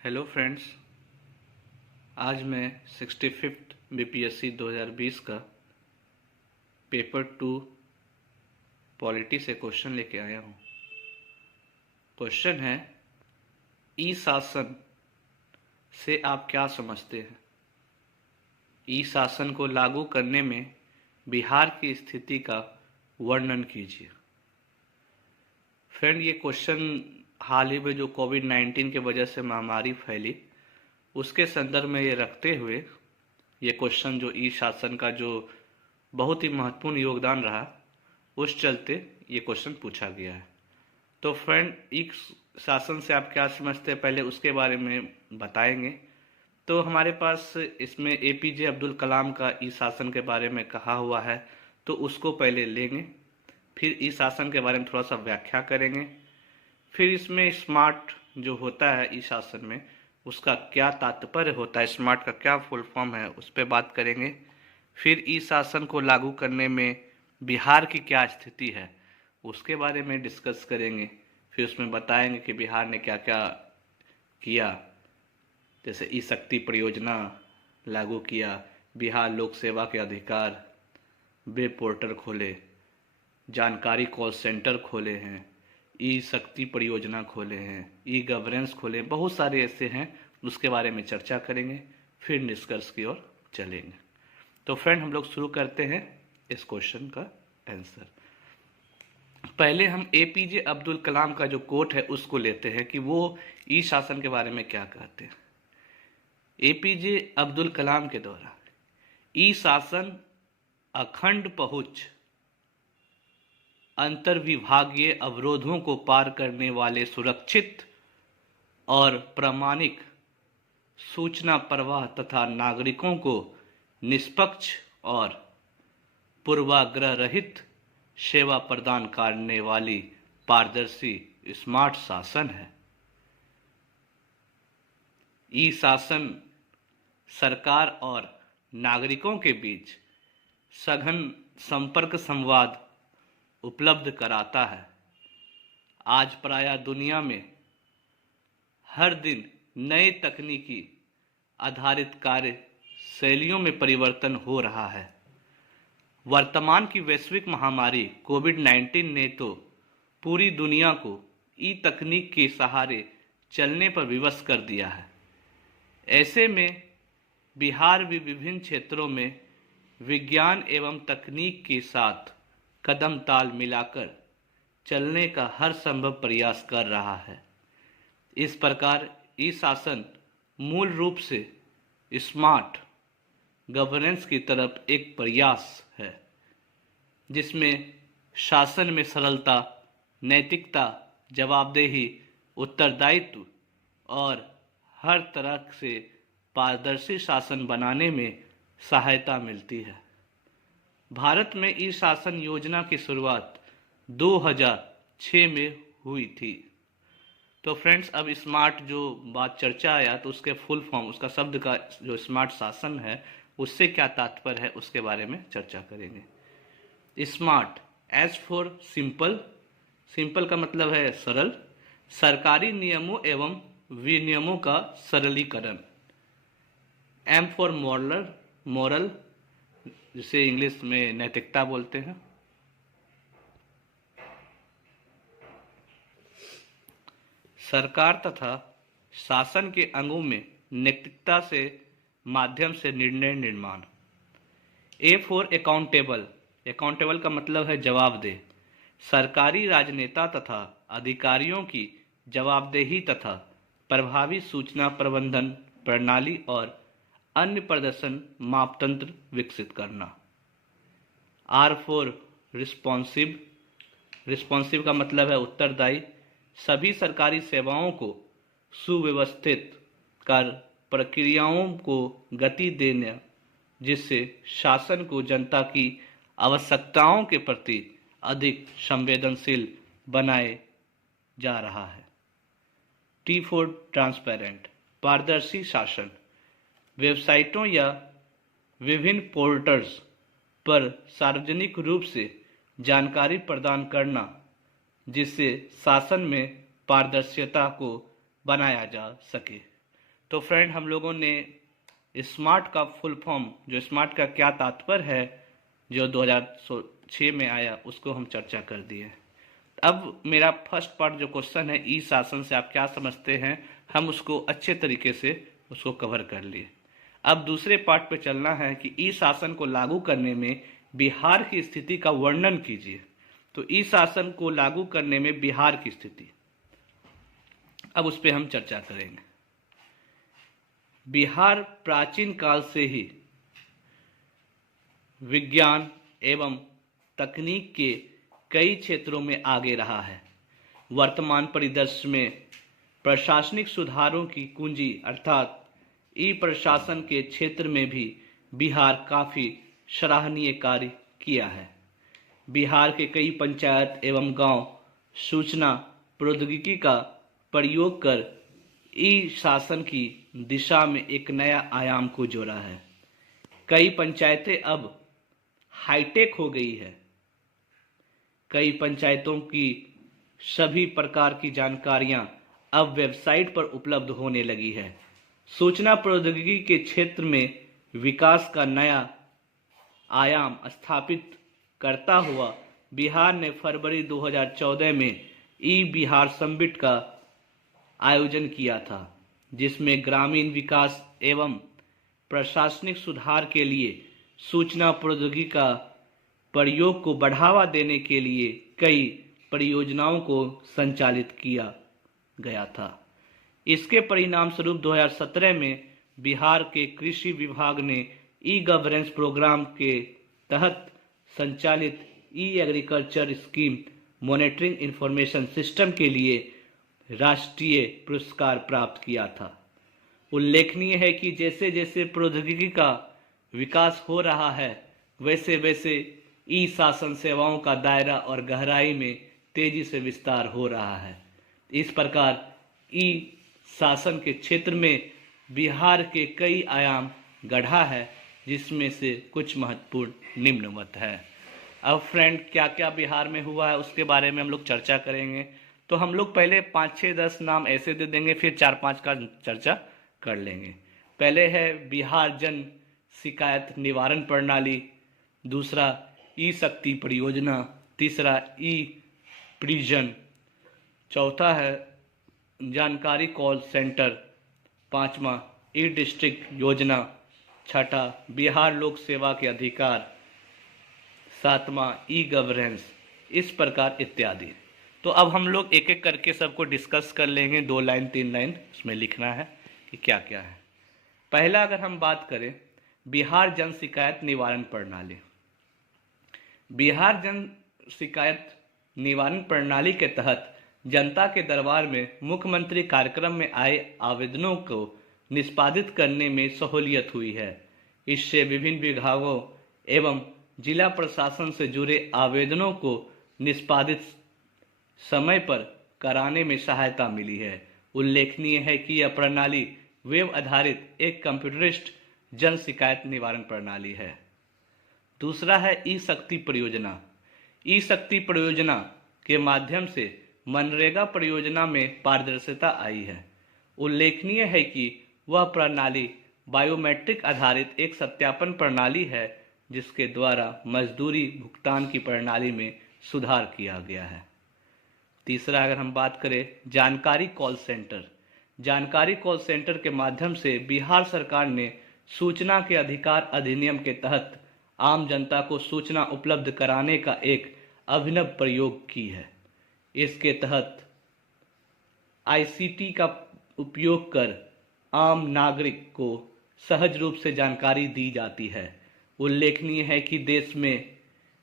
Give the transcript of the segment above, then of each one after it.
Hello friends, आज मैं 65th BPSC 2020 का पेपर 2 पॉलिटी से क्वेश्चन लेके आया हूँ। क्वेश्चन है, ई शासन से आप क्या समझते हैं? ई शासन को लागू करने में बिहार की स्थिति का वर्णन कीजिए। फ्रेंड, ये क्वेश्चन हाल ही में जो कोविड-19 की वजह से महामारी फैली उसके संदर्भ में ये रखते हुए ये क्वेश्चन जो ई शासन का जो बहुत ही महत्वपूर्ण योगदान रहा उस चलते ये क्वेश्चन पूछा गया है। तो फ्रेंड, ई शासन से आप क्या समझते हैं पहले उसके बारे में बताएंगे। तो हमारे पास इसमें एपीजे अब्दुल कलाम का ई शासन के बारे में कहा हुआ है, तो उसको पहले लेंगे, फिर ई शासन के बारे में थोड़ा सा व्याख्या करेंगे, फिर इसमें स्मार्ट जो होता है ई शासन में उसका क्या तात्पर्य होता है, स्मार्ट का क्या फुल फॉर्म है उस पर बात करेंगे। फिर ई शासन को लागू करने में बिहार की क्या स्थिति है उसके बारे में डिस्कस करेंगे। फिर उसमें बताएंगे कि बिहार ने क्या क्या किया, जैसे ई शक्ति परियोजना लागू किया, बिहार लोक सेवा के अधिकार, वेब पोर्टल खोले, जानकारी कॉल सेंटर खोले हैं, ई शक्ति परियोजना खोले हैं, ई गवर्नेंस खोले, बहुत सारे ऐसे हैं, उसके बारे में चर्चा करेंगे, फिर निष्कर्ष की ओर चलेंगे। तो फ्रेंड, हम लोग शुरू करते हैं इस क्वेश्चन का आंसर। पहले हम एपीजे अब्दुल कलाम का जो कोट है उसको लेते हैं कि वो ई शासन के बारे में क्या कहते हैं। एपीजे अब्दुल कलाम के द्वारा ई शासन अखंड पहुंच, अंतर्विभागीय अवरोधों को पार करने वाले सुरक्षित और प्रामाणिक सूचना प्रवाह तथा नागरिकों को निष्पक्ष और पूर्वाग्रह रहित सेवा प्रदान करने वाली पारदर्शी स्मार्ट शासन है। ई शासन सरकार और नागरिकों के बीच सघन संपर्क संवाद उपलब्ध कराता है। आज प्रायः दुनिया में हर दिन नए तकनीकी आधारित कार्य शैलियों में परिवर्तन हो रहा है। वर्तमान की वैश्विक महामारी कोविड-19 ने तो पूरी दुनिया को ई तकनीक के सहारे चलने पर विवश कर दिया है। ऐसे में बिहार भी विभिन्न क्षेत्रों में विज्ञान एवं तकनीक के साथ कदम ताल मिलाकर चलने का हर संभव प्रयास कर रहा है। इस प्रकार ई शासन मूल रूप से स्मार्ट गवर्नेंस की तरफ एक प्रयास है, जिसमें शासन में सरलता, नैतिकता, जवाबदेही, उत्तरदायित्व और हर तरह से पारदर्शी शासन बनाने में सहायता मिलती है। भारत में ई शासन योजना की शुरुआत 2006 में हुई थी। तो फ्रेंड्स, अब स्मार्ट जो बात चर्चा आया तो उसके फुल फॉर्म, उसका शब्द का जो स्मार्ट शासन है उससे क्या तात्पर्य है उसके बारे में चर्चा करेंगे। Smart as for simple, simple का मतलब है सरल, सरकारी नियमों एवं विनियमों का सरलीकरण। एम फॉर मॉरल, जिसे इंग्लिश में नैतिकता बोलते हैं। सरकार तथा शासन के अंगों में नैतिकता से माध्यम से निर्णय निर्माण। ए फॉर अकाउंटेबल, अकाउंटेबल का मतलब है जवाबदेह, सरकारी राजनेता तथा अधिकारियों की जवाबदेही तथा प्रभावी सूचना प्रबंधन प्रणाली और अन्य प्रदर्शन मापदंड विकसित करना। आर फॉर रिस्पॉन्सिव, रिस्पॉन्सिव का मतलब है उत्तरदायी, सभी सरकारी सेवाओं को सुव्यवस्थित कर प्रक्रियाओं को गति देना, जिससे शासन को जनता की आवश्यकताओं के प्रति अधिक संवेदनशील बनाए जा रहा है। टी फॉर ट्रांसपेरेंट, पारदर्शी शासन, वेबसाइटों या विभिन्न पोर्टल्स पर सार्वजनिक रूप से जानकारी प्रदान करना, जिससे शासन में पारदर्शिता को बनाया जा सके। तो फ्रेंड, हम लोगों ने स्मार्ट का फुल फॉर्म, जो स्मार्ट का क्या तात्पर्य है, जो 2006 में आया, उसको हम चर्चा कर दिए। अब मेरा फर्स्ट पार्ट जो क्वेश्चन है, ई शासन से आप क्या समझते हैं, हम उसको अच्छे तरीके से उसको कवर कर लिए। अब दूसरे पार्ट पे चलना है कि ई शासन को लागू करने में बिहार की स्थिति का वर्णन कीजिए। तो ई शासन को लागू करने में बिहार की स्थिति, अब उस पर हम चर्चा करेंगे। बिहार प्राचीन काल से ही विज्ञान एवं तकनीक के कई क्षेत्रों में आगे रहा है। वर्तमान परिदृश्य में प्रशासनिक सुधारों की कुंजी अर्थात ई प्रशासन के क्षेत्र में भी बिहार काफ़ी सराहनीय कार्य किया है। बिहार के कई पंचायत एवं गांव सूचना प्रौद्योगिकी का प्रयोग कर ई शासन की दिशा में एक नया आयाम को जोड़ा है। कई पंचायतें अब हाईटेक हो गई है। कई पंचायतों की सभी प्रकार की जानकारियां अब वेबसाइट पर उपलब्ध होने लगी है। सूचना प्रौद्योगिकी के क्षेत्र में विकास का नया आयाम स्थापित करता हुआ बिहार ने फरवरी 2014 में ई बिहार समिट का आयोजन किया था, जिसमें ग्रामीण विकास एवं प्रशासनिक सुधार के लिए सूचना प्रौद्योगिकी का प्रयोग को बढ़ावा देने के लिए कई परियोजनाओं को संचालित किया गया था। इसके परिणाम स्वरूप 2017 में बिहार के कृषि विभाग ने ई गवर्नेंस प्रोग्राम के तहत संचालित e agriculture scheme monitoring information system के लिए राष्ट्रीय पुरस्कार प्राप्त किया था। उल्लेखनीय है कि जैसे जैसे प्रौद्योगिकी का विकास हो रहा है, वैसे वैसे ई शासन सेवाओं का दायरा और गहराई में तेजी से विस्तार हो रहा है। इस प्रकार ई शासन के क्षेत्र में बिहार के कई आयाम गढ़ा है, जिसमें से कुछ महत्वपूर्ण निम्नवत है। अब फ्रेंड, क्या क्या बिहार में हुआ है उसके बारे में हम लोग चर्चा करेंगे। तो हम लोग पहले 5, 6, 10 नाम ऐसे दे देंगे, फिर 4, 5 का चर्चा कर लेंगे। पहले है बिहार जन शिकायत निवारण प्रणाली, दूसरा ई शक्ति परियोजना, तीसरा ई प्रिजन, चौथा है जानकारी कॉल सेंटर, पांचवा ई डिस्ट्रिक्ट योजना, छठा बिहार लोक सेवा के अधिकार, सातवां ई गवर्नेंस, इस प्रकार इत्यादि। तो अब हम लोग एक एक करके सबको डिस्कस कर लेंगे, 2 लाइन 3 लाइन उसमें लिखना है कि क्या क्या है। पहला अगर हम बात करें बिहार जन शिकायत निवारण प्रणाली। बिहार जन शिकायत निवारण प्रणाली के तहत जनता के दरबार में मुख्यमंत्री कार्यक्रम में आए आवेदनों को निष्पादित करने में सहूलियत हुई है। इससे विभिन्न विभागों एवं जिला प्रशासन से जुड़े आवेदनों को निष्पादित समय पर कराने में सहायता मिली है। उल्लेखनीय है कि यह प्रणाली वेब आधारित एक कंप्यूटरिस्ट जन शिकायत निवारण प्रणाली है। दूसरा है ई शक्ति परियोजना। ई शक्ति परियोजना के माध्यम से मनरेगा परियोजना में पारदर्शिता आई है। उल्लेखनीय है कि वह प्रणाली बायोमेट्रिक आधारित एक सत्यापन प्रणाली है, जिसके द्वारा मजदूरी भुगतान की प्रणाली में सुधार किया गया है। तीसरा अगर हम बात करें जानकारी कॉल सेंटर। जानकारी कॉल सेंटर के माध्यम से बिहार सरकार ने सूचना के अधिकार अधिनियम के तहत आम जनता को सूचना उपलब्ध कराने का एक अभिनव प्रयोग की है। इसके तहत आईसीटी का उपयोग कर आम नागरिक को सहज रूप से जानकारी दी जाती है। उल्लेखनीय है कि देश में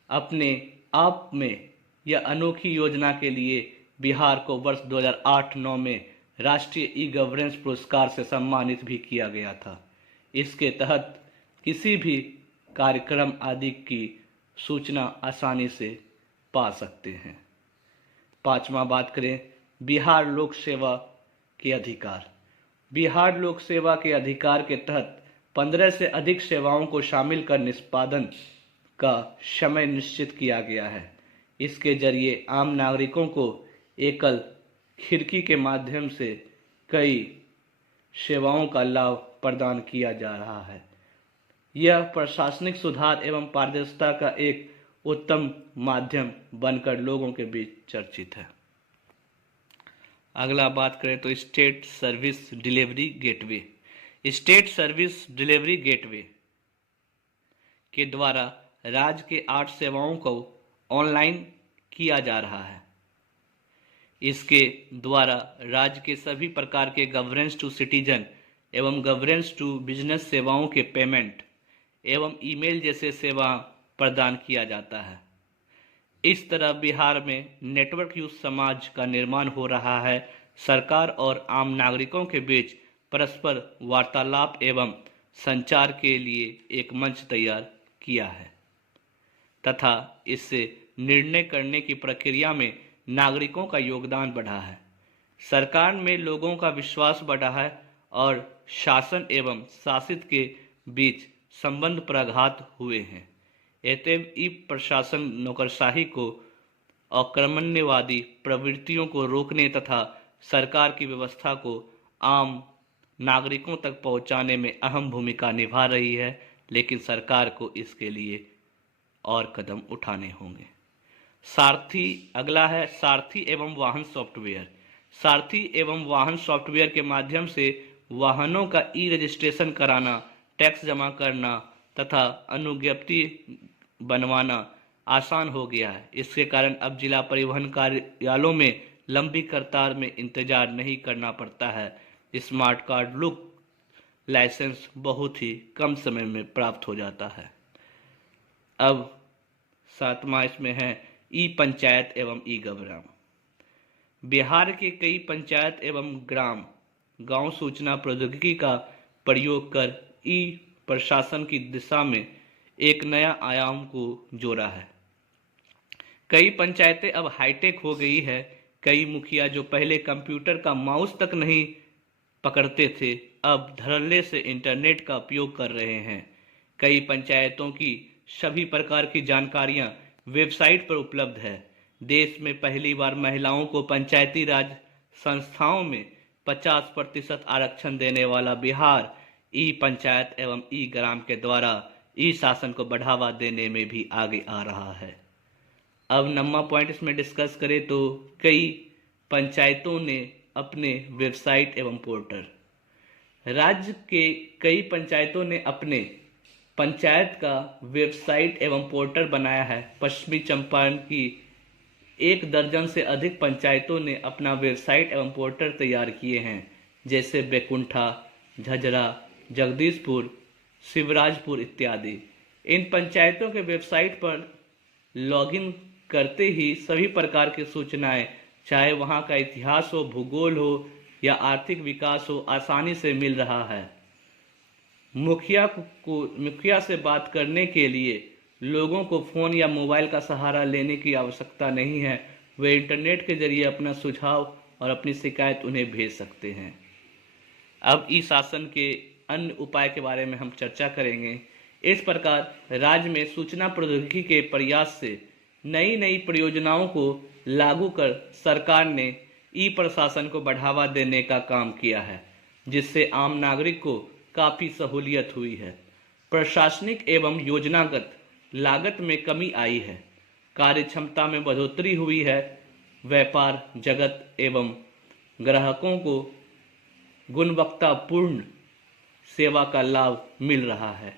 अपने आप में यह अनोखी योजना के लिए बिहार को वर्ष 2008-9 में राष्ट्रीय ई गवर्नेंस पुरस्कार से सम्मानित भी किया गया था। इसके तहत किसी भी कार्यक्रम आदि की सूचना आसानी से पा सकते हैं। पांचवा बात करें बिहार लोक सेवा के अधिकार। बिहार लोक सेवा के अधिकार के तहत 15 से अधिक सेवाओं को शामिल कर निष्पादन का समय निश्चित किया गया है। इसके जरिए आम नागरिकों को एकल खिड़की के माध्यम से कई सेवाओं का लाभ प्रदान किया जा रहा है। यह प्रशासनिक सुधार एवं पारदर्शिता का एक उत्तम माध्यम बनकर लोगों के बीच चर्चित है। अगला बात करें तो state service delivery gateway. State service delivery gateway के द्वारा राज्य के 8 सेवाओं को ऑनलाइन किया जा रहा है। इसके द्वारा राज्य के सभी प्रकार के गवर्नेंस टू सिटीजन एवं गवर्नेंस टू बिजनेस सेवाओं के पेमेंट एवं ईमेल जैसे सेवा प्रदान किया जाता है। इस तरह बिहार में नेटवर्क युक्त समाज का निर्माण हो रहा है। सरकार और आम नागरिकों के बीच परस्पर वार्तालाप एवं संचार के लिए एक मंच तैयार किया है तथा इससे निर्णय करने की प्रक्रिया में नागरिकों का योगदान बढ़ा है। सरकार में लोगों का विश्वास बढ़ा है और शासन एवं शासित के बीच संबंध प्रगाढ़ हुए हैं। अतएव ई प्रशासन नौकरशाही को आक्रमण्यवादी प्रवृत्तियों को रोकने तथा सरकार की व्यवस्था को आम नागरिकों तक पहुंचाने में अहम भूमिका निभा रही है, लेकिन सरकार को इसके लिए और कदम उठाने होंगे। सारथी अगला है सारथी एवं वाहन सॉफ्टवेयर। सारथी एवं वाहन सॉफ्टवेयर के माध्यम से वाहनों का ई रजिस्ट्रेशन कराना, टैक्स जमा करना तथा अनुज्ञप्ति बनवाना आसान हो गया है। इसके कारण अब जिला परिवहन कार्यालयों में लंबी कतार में इंतजार नहीं करना पड़ता है। स्मार्ट कार्ड लुक लाइसेंस बहुत ही कम समय में प्राप्त हो जाता है। अब 7वां इसमें है ई पंचायत एवं ई ग्राम। बिहार के कई पंचायत एवं ग्राम गांव सूचना प्रौद्योगिकी का प्रयोग कर ई प्रशासन की दिशा में एक नया आयाम को जोड़ा है। कई पंचायतें अब हाईटेक हो गई है। कई मुखिया जो पहले कंप्यूटर का माउस तक नहीं पकड़ते थे, अब धड़ल्ले से इंटरनेट का उपयोग कर रहे हैं। कई पंचायतों की सभी प्रकार की जानकारियां वेबसाइट पर उपलब्ध है। देश में पहली बार महिलाओं को पंचायती राज संस्थाओं में 50% आरक्षण देने वाला बिहार ई पंचायत एवं ई ग्राम के द्वारा ई शासन को बढ़ावा देने में भी आगे आ रहा है। अब 9वां पॉइंट इसमें डिस्कस करें तो कई पंचायतों ने अपने वेबसाइट एवं पोर्टल। राज्य के कई पंचायतों ने अपने पंचायत का वेबसाइट एवं पोर्टल बनाया है। पश्चिमी चंपारण की 1 दर्जन से अधिक पंचायतों ने अपना वेबसाइट एवं पोर्टल तैयार किए हैं, जैसे बेकुंठा, झझरा, जगदीशपुर, शिवराजपुर इत्यादि। इन पंचायतों के वेबसाइट पर लॉगिन करते ही सभी प्रकार की सूचनाएं, चाहे वहां का इतिहास हो, भूगोल हो या आर्थिक विकास हो, आसानी से मिल रहा है। मुखिया से बात करने के लिए लोगों को फोन या मोबाइल का सहारा लेने की आवश्यकता नहीं है। वे इंटरनेट के जरिए अपना सुझाव और अपनी शिकायत उन्हें भेज सकते हैं। अब ई शासन के अन्य उपाय के बारे में हम चर्चा करेंगे। इस प्रकार राज्य में सूचना प्रौद्योगिकी के प्रयास से नई नई परियोजनाओं को लागू कर सरकार ने ई प्रशासन को बढ़ावा देने का काम किया है, जिससे आम नागरिक को काफी सहूलियत हुई है। प्रशासनिक एवं योजनागत लागत में कमी आई है, कार्य क्षमता में बढ़ोतरी हुई है, व्यापार जगत एवं ग्राहकों को गुणवत्तापूर्ण सेवा का लाभ मिल रहा है।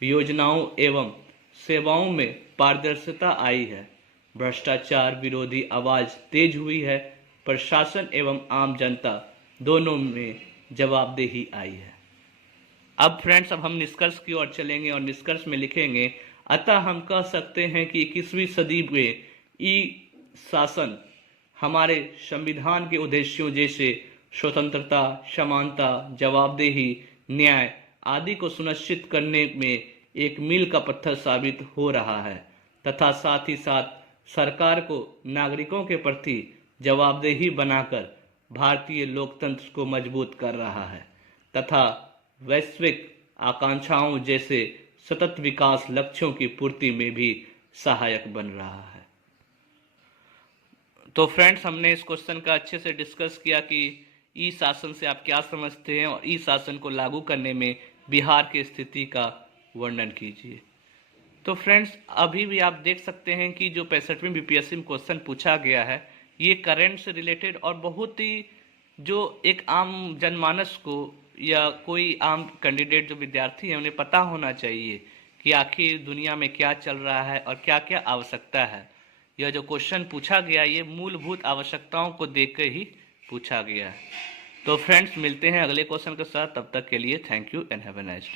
योजनाओं एवं सेवाओं में पारदर्शिता आई है। भ्रष्टाचार विरोधी आवाज तेज हुई है। प्रशासन एवं आम जनता दोनों में जवाबदेही आई है। अब फ्रेंड्स, अब हम निष्कर्ष की ओर चलेंगे और निष्कर्ष में लिखेंगे, अतः हम कह सकते हैं कि 21वीं सदी में ई शासन हमारे संविधान के उद्देश्यों जैसे स्वतंत्रता, समानता, जवाबदेही, न्याय आदि को सुनिश्चित करने में एक मील का पत्थर साबित हो रहा है तथा साथ ही साथ सरकार को नागरिकों के प्रति जवाबदेही बनाकर भारतीय लोकतंत्र को मजबूत कर रहा है तथा वैश्विक आकांक्षाओं जैसे सतत विकास लक्ष्यों की पूर्ति में भी सहायक बन रहा है। तो फ्रेंड्स, हमने इस क्वेश्चन का अच्छे से डिस्कस किया कि ई शासन से आप क्या समझते हैं और ई शासन को लागू करने में बिहार की स्थिति का वर्णन कीजिए। तो फ्रेंड्स, अभी भी आप देख सकते हैं कि जो 65वीं बीपीएससी में क्वेश्चन पूछा गया है ये करंट से रिलेटेड और बहुत ही जो एक आम जनमानस को या कोई आम कैंडिडेट जो विद्यार्थी है उन्हें पता होना चाहिए कि आखिर दुनिया में क्या चल रहा है और क्या क्या आवश्यकता है। यह जो क्वेश्चन पूछा गया ये मूलभूत आवश्यकताओं को देखकर ही पूछा गया है। तो फ्रेंड्स, मिलते हैं अगले क्वेश्चन के साथ, तब तक के लिए thank you and have a nice day.